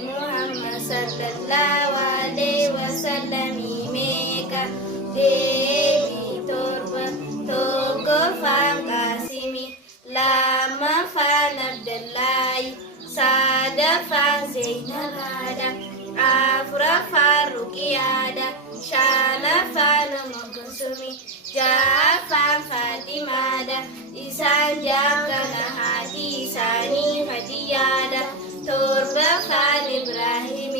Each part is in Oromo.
Muhammad sallallahu alaihi wasallam meka debi torba togo fan kasimi lama fan Abdullahi sada fan Zainabada afra fan Ruqiyada shana fan Mugsumi ja fan Fatimada isan jangkana hati isani Khadijada torba fan Ibrahim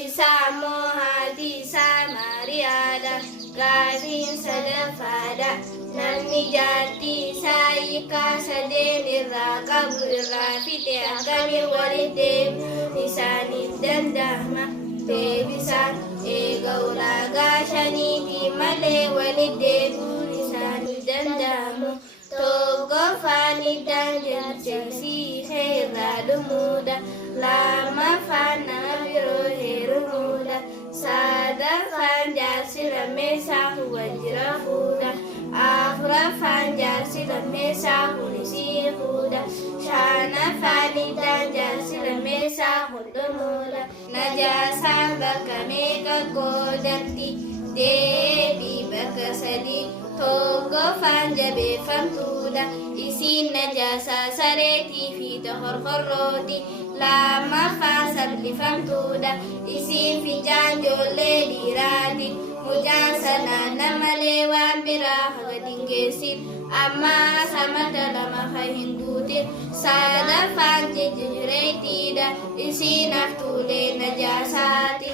isa mohadi isa Mariada gafin sadafada nanni jati saika sadeni rakabu rafite akami walide nisani dandama bebisa egaulaga shani timale walide nisani dandamu togo fani danjan sesi khaira dumuda lama fana biro herumuda sada fanjar sila mesa wajira huda akhra fanjar sila mesa hulisi huda shana fani danjar sila mesa hudumuda najasa baka meka godarti debi baka sadi togo fanja be famtuda isin najasa sareti fi tahorroti lama fasal li famtuda isin finjan jolle diradi mujasana namale wambira hagadingesit amma samata lama fahingutin sada fanje juretida isin aftule najasati